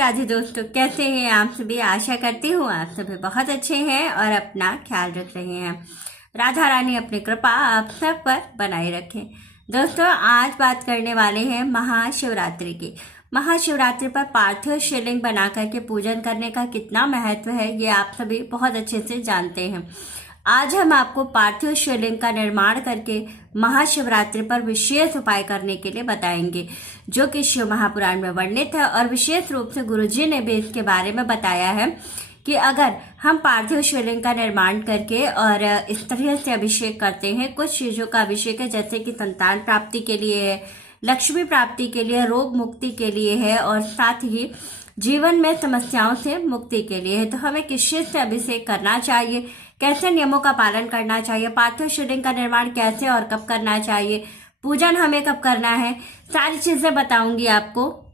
राधे दोस्तों, कैसे हैं आप सभी। आशा करती हूँ आप सभी बहुत अच्छे हैं और अपना ख्याल रख रहे हैं। राधा रानी अपनी कृपा आप सब पर बनाए रखें। दोस्तों, आज बात करने वाले हैं महाशिवरात्रि की। महाशिवरात्रि पर पार्थिव शिवलिंग बना करके पूजन करने का कितना महत्व है, ये आप सभी बहुत अच्छे से जानते हैं। आज हम आपको पार्थिव शिवलिंग का निर्माण करके महाशिवरात्रि पर विशेष उपाय करने के लिए बताएंगे, जो कि शिव महापुराण में वर्णित है। और विशेष रूप से गुरुजी ने भी इसके बारे में बताया है कि अगर हम पार्थिव शिवलिंग का निर्माण करके और इस तरह से अभिषेक करते हैं, कुछ चीजों का अभिषेक है, जैसे कि संतान प्राप्ति के लिए है, लक्ष्मी प्राप्ति के लिए, रोग मुक्ति के लिए है और साथ ही जीवन में समस्याओं से मुक्ति के लिए है। तो हमें किस चीज से अभिषेक करना चाहिए, कैसे नियमों का पालन करना चाहिए, पार्थिव शिवलिंग का निर्माण कैसे और कब करना चाहिए, पूजन हमें कब करना है, सारी चीजें बताऊंगी आपको।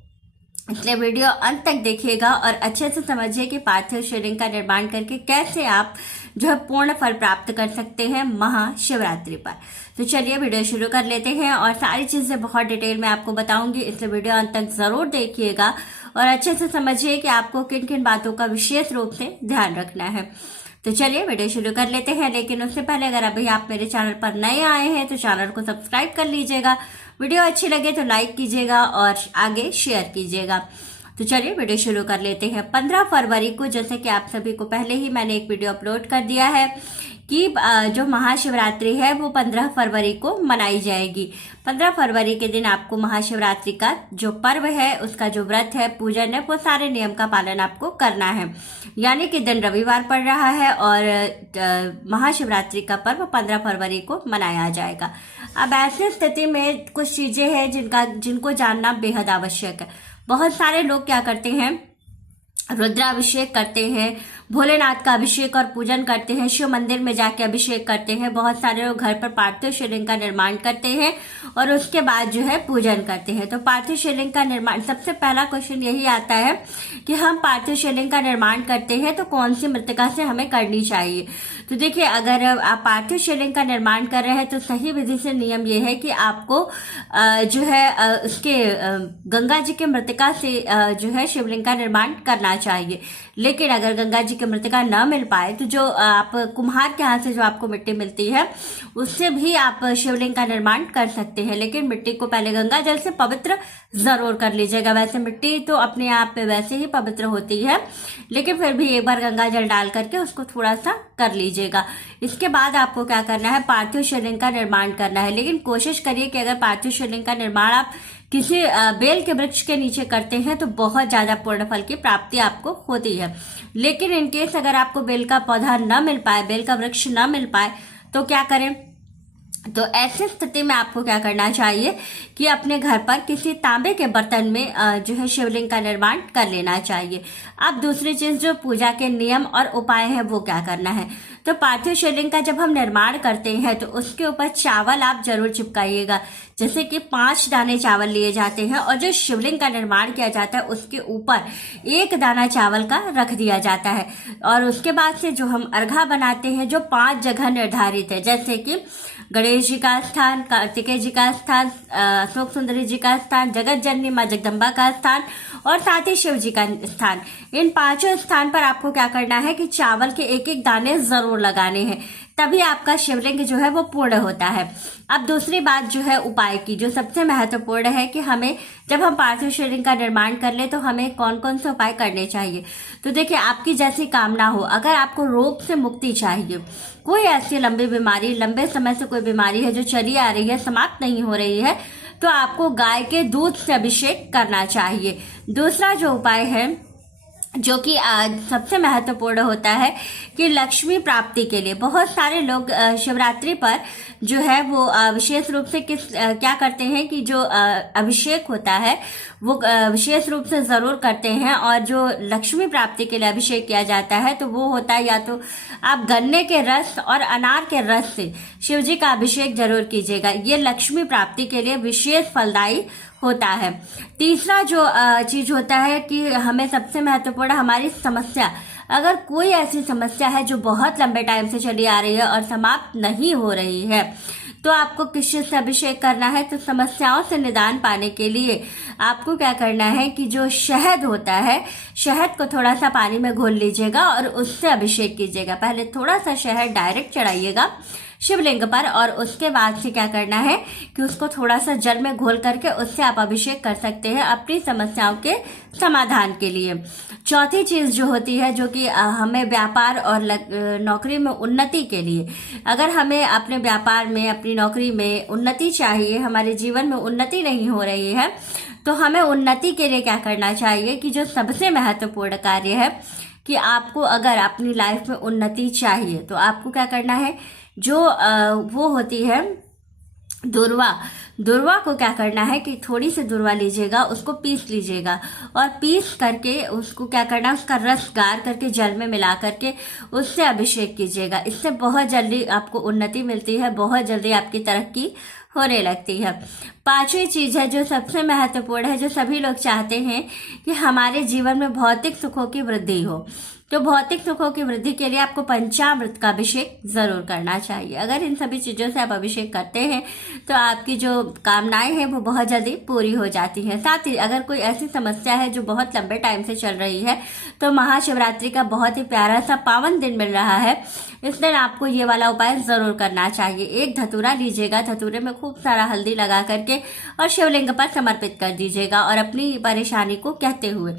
इसलिए वीडियो अंत तक देखिएगा और अच्छे से समझिए कि पार्थिव शिवलिंग का निर्माण करके कैसे आप जो है पूर्ण फल प्राप्त कर सकते हैं महाशिवरात्रि पर। तो चलिए वीडियो शुरू कर लेते हैं और सारी चीजें बहुत डिटेल में आपको बताऊंगी, इसलिए वीडियो अंत तक जरूर देखिएगा और अच्छे से समझिए कि आपको किन किन बातों का विशेष रूप से ध्यान रखना है। तो चलिए वीडियो शुरू कर लेते हैं, लेकिन उससे पहले अगर अभी आप मेरे चैनल पर नए आए हैं तो चैनल को सब्सक्राइब कर लीजिएगा, वीडियो अच्छी लगे तो लाइक कीजिएगा और आगे शेयर कीजिएगा। तो चलिए वीडियो शुरू कर लेते हैं। 15 फरवरी को, जैसे कि आप सभी को पहले ही मैंने एक वीडियो अपलोड कर दिया है कि जो महाशिवरात्रि है वो 15 फरवरी को मनाई जाएगी। 15 फरवरी के दिन आपको महाशिवरात्रि का जो पर्व है, उसका जो व्रत है, पूजन है, वो सारे नियम का पालन आपको करना है। यानी कि दिन रविवार पड़ रहा है और महाशिवरात्रि का पर्व 15 फरवरी को मनाया जाएगा। अब ऐसी स्थिति में कुछ चीजें हैं जिनको जानना बेहद आवश्यक है। बहुत सारे लोग क्या करते हैं, रुद्राभिषेक करते हैं, भोलेनाथ का अभिषेक और पूजन करते हैं, शिव मंदिर में जाके अभिषेक करते हैं। बहुत सारे लोग घर पर पार्थिव शिवलिंग का निर्माण करते हैं और उसके बाद जो है पूजन करते हैं। तो पार्थिव शिवलिंग का निर्माण, सबसे पहला क्वेश्चन यही आता है कि हम पार्थिव शिवलिंग का निर्माण करते हैं तो कौन सी मृतिका से हमें करनी चाहिए। तो देखिए, अगर आप पार्थिव शिवलिंग का निर्माण कर रहे हैं तो सही विधि से नियम ये है कि आपको जो है उसके गंगा जी के मृतिका से जो है शिवलिंग का निर्माण करना चाहिए। लेकिन अगर गंगा जी की मृतिका न मिल पाए तो जो आप कुम्हार के हाथ से जो आपको मिट्टी मिलती है उससे भी आप शिवलिंग का निर्माण कर सकते हैं। लेकिन मिट्टी को पहले गंगा जल से पवित्र जरूर कर लीजिएगा। वैसे मिट्टी तो अपने आप पे वैसे ही पवित्र होती है, लेकिन फिर भी एक बार गंगा जल डाल करके उसको थोड़ा सा कर लीजिएगा। इसके बाद आपको क्या करना है, पार्थिव शिवलिंग का निर्माण करना है। लेकिन कोशिश करिए कि अगर पार्थिव शिवलिंग का निर्माण आप किसी बेल के वृक्ष के नीचे करते हैं तो बहुत ज्यादा पूर्ण फल की प्राप्ति आपको होती है। लेकिन इनकेस अगर आपको बेल का पौधा न मिल पाए, बेल का वृक्ष न मिल पाए, तो क्या करें। तो ऐसी स्थिति में आपको क्या करना चाहिए कि अपने घर पर किसी तांबे के बर्तन में जो है शिवलिंग का निर्माण कर लेना चाहिए। अब दूसरी चीज, जो पूजा के नियम और उपाय है, वो क्या करना है। तो पार्थिव शिवलिंग का जब हम निर्माण करते हैं तो उसके ऊपर चावल आप जरूर चिपकाइएगा। जैसे कि 5 दाने चावल लिए जाते हैं और जो शिवलिंग का निर्माण किया जाता है उसके ऊपर 1 दाना चावल का रख दिया जाता है। और उसके बाद से जो हम अर्घा बनाते हैं, जो 5 जगह निर्धारित है, जैसे कि गणेश जी का स्थान, कार्तिकेय जी का स्थान, अशोक सुंदरी जी का स्थान, जगत जननी माँ जगदम्बा का स्थान और साथ ही शिव जी का स्थान, इन 5 स्थान पर आपको क्या करना है कि चावल के 1-1 दाने जरूर लगाने हैं, तभी आपका शिवलिंग जो है वो पूर्ण होता है। अब दूसरी बात जो है उपाय की, जो सबसे महत्वपूर्ण है कि हमें जब हम पार्थिव शिवलिंग का निर्माण कर ले तो हमें कौन कौन से उपाय करने चाहिए। तो देखिए, आपकी जैसी कामना हो, अगर आपको रोग से मुक्ति चाहिए, कोई ऐसी लंबी बीमारी, लंबे समय से कोई बीमारी है जो चली आ रही है, समाप्त नहीं हो रही है, तो आपको गाय के दूध से अभिषेक करना चाहिए। दूसरा जो उपाय है, जो कि सबसे महत्वपूर्ण होता है कि लक्ष्मी प्राप्ति के लिए बहुत सारे लोग शिवरात्रि पर जो है वो विशेष रूप से क्या करते हैं कि जो अभिषेक होता है वो विशेष रूप से जरूर करते हैं। और जो लक्ष्मी प्राप्ति के लिए अभिषेक किया जाता है तो वो होता है, या तो आप गन्ने के रस और अनार के रस से शिव जी का अभिषेक जरूर कीजिएगा। ये लक्ष्मी प्राप्ति के लिए विशेष फलदायी होता है। तीसरा जो चीज होता है कि हमें सबसे महत्वपूर्ण, हमारी समस्या, अगर कोई ऐसी समस्या है जो बहुत लंबे टाइम से चली आ रही है और समाप्त नहीं हो रही है, तो आपको किस चीज से अभिषेक करना है, तो समस्याओं से निदान पाने के लिए आपको क्या करना है कि जो शहद होता है, शहद को थोड़ा सा पानी में घोल लीजिएगा और उससे अभिषेक कीजिएगा। पहले थोड़ा सा शहद डायरेक्ट चढ़ाइएगा शिवलिंग पर, और उसके बाद से क्या करना है कि उसको थोड़ा सा जल में घोल करके उससे आप अभिषेक कर सकते हैं अपनी समस्याओं के समाधान के लिए। चौथी चीज जो होती है, जो कि हमें व्यापार और नौकरी में उन्नति के लिए, अगर हमें अपने व्यापार में, अपनी नौकरी में उन्नति चाहिए, हमारे जीवन में उन्नति नहीं हो रही है, तो हमें उन्नति के लिए क्या करना चाहिए कि जो सबसे महत्वपूर्ण कार्य है कि आपको अगर अपनी लाइफ में उन्नति चाहिए तो आपको क्या करना है, जो वो होती है दुर्वा को क्या करना है कि थोड़ी सी दुर्वा लीजिएगा, उसको पीस लीजिएगा और पीस करके उसको क्या करना है, उसका रस गार करके जल में मिला करके उससे अभिषेक कीजिएगा। इससे बहुत जल्दी आपको उन्नति मिलती है, बहुत जल्दी आपकी तरक्की होने लगती है। पांचवी चीज है जो सबसे महत्वपूर्ण है, जो सभी लोग चाहते हैं कि हमारे जीवन में भौतिक सुखों की वृद्धि हो, तो भौतिक सुखों की वृद्धि के लिए आपको पंचामृत का अभिषेक जरूर करना चाहिए। अगर इन सभी चीजों से आप अभिषेक करते हैं तो आपकी जो कामनाएं हैं वो बहुत जल्दी पूरी हो जाती हैं। साथ ही अगर कोई ऐसी समस्या है जो बहुत लंबे टाइम से चल रही है, तो महाशिवरात्रि का बहुत ही प्यारा सा पावन दिन मिल रहा है, इस दिन आपको ये वाला उपाय जरूर करना चाहिए। एक धतूरा लीजिएगा, धतूरे में खूब सारा हल्दी लगा करके और शिवलिंग पर समर्पित कर दीजिएगा, और अपनी परेशानी को कहते हुए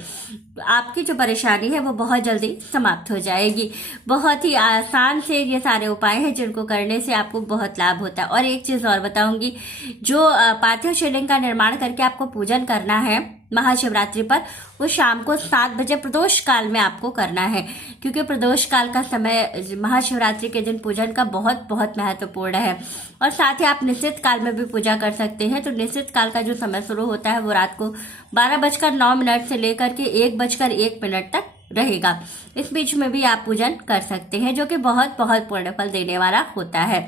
आपकी जो परेशानी है वो बहुत जल्दी समाप्त हो जाएगी। बहुत ही आसान से ये सारे उपाय हैं जिनको करने से आपको बहुत लाभ होता है। और एक चीज और बताऊंगी, जो पार्थिव शिवलिंग का निर्माण करके आपको पूजन करना है महाशिवरात्रि पर, वो शाम को 7 बजे प्रदोष काल में आपको करना है, क्योंकि प्रदोष काल का समय महाशिवरात्रि के दिन पूजन का बहुत बहुत महत्वपूर्ण है। और साथ ही आप निश्चित काल में भी पूजा कर सकते हैं। तो निश्चित काल का जो समय शुरू होता है वो रात को 12:09 से लेकर के 1:01 तक रहेगा। इस बीच में भी आप पूजन कर सकते हैं, जो कि बहुत बहुत पुण्य फल देने वाला होता है।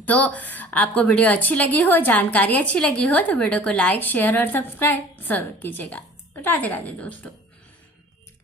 तो आपको वीडियो अच्छी लगी हो, जानकारी अच्छी लगी हो, तो वीडियो को लाइक, शेयर और सब्सक्राइब जरूर कीजिएगा। राधे राधे दोस्तों।